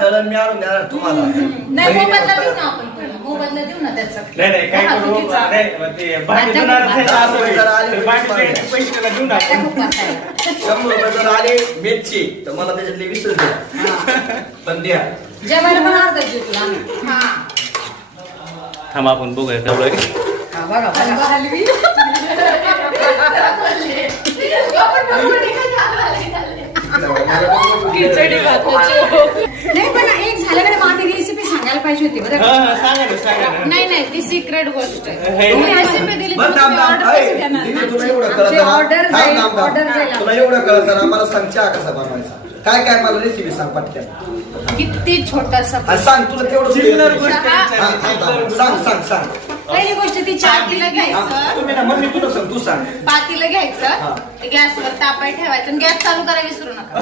दळण मी आणून देणार तुम्हाला. नाही मोबाईलला देऊ ना आपण, मोबाईलला देऊ ना त्याचं. नाही नाही काय करू नाही ते भांडी धुणार असेल तर पैसे त्याला देऊ ना आपण. 100 रुपये जर आले मेथचे तर मला त्याच्यातले 20 द्या. पण द्या जेवायला पण अर्धा देऊ तुला. हा थांबा आपण बघूया तेवढं. बघा हलवी खिचडी नाही पण एक झालं का माझी रेसिपी सांगायला पाहिजे होती बरं. सांगा ना सांगा ना. नाही नाही ती सिक्रेट गोष्ट आहे. हे तुम्ही रेसिपी दिली तर तुम्ही order कशी देणार? तुला एवढं कळत जे order जाईल, order जाईल. तुला एवढं कळत ना मला सांग चहा कसा बनवायचा. काय काय मला रेसिपी सांग पटकन. किती छोटासा सांग तुला तेवढं चिल्लर गोष्ट सांग सांग सांग. पहिली गोष्ट ती पातीला घ्यायचं. तुम्ही ना मम्मी तुला सांग तू सांग. पातीला घ्यायचं, गॅसवर तापाय ठेवायचं आणि गॅस चालू करायला विसरू नका.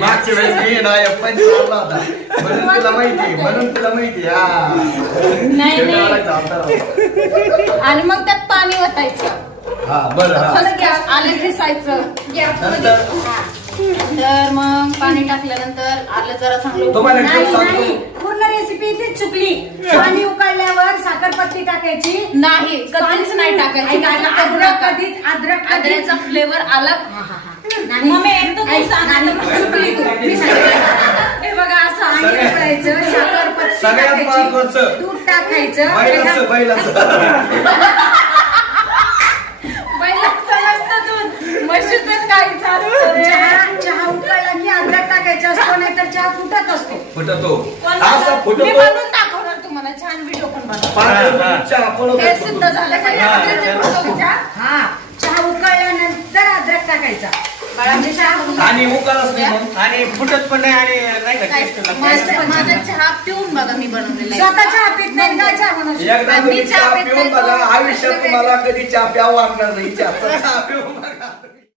मागच्या वेळेस मी ना पण चालला होता म्हणून तुला माहिती नाही आणि मग त्यात पाणी ओतायचं. हा बरं गॅस आलं घिसायचं गॅसमध्ये. तर मग पाणी टाकल्यानंतर आलं जरा चांगलं तुम्हाला पूर्ण रेसिपी इथे चुकली. पाणी उकळल्यावर साखरपत्ती टाकायची नाही, कधीच नाही टाकायची. अद्रकचा फ्लेवर आला. हे बघा असं आणि करायचं. साखरपत्ती सगळ्यात टाकायची, महत्त्वाचं दूध टाकायचं. बैलाचं बैलाचं नसतं दूध, म्हशीचं गाईचं असतं. चहा उकळला की अद्रक टाकायचं असतो, नाहीतर चहा फुटत असतो. फुटतो असा मी फुटतो बनवून दाखवणार तुम्हाला, छान व्हिडिओ पण बनवणार. हे सिद्ध झालं का? हा चहा उकळल्यानंतर अद्रक टाकायचा. म्हणजे चहा आणि उकळच नाही मग. आणि फुटत पण नाही आणि नाही का टेस्ट माझा चहा पिऊन बघा मी बनवलेला आहे. स्वतः चहा पित नाही काय चहा बनवतो. एकदा तुम्ही चहा पिऊन बघा आयुष्यात तुम्हाला कधी चहा प्यावं वाटणार नाही. चहा पिऊन बघा.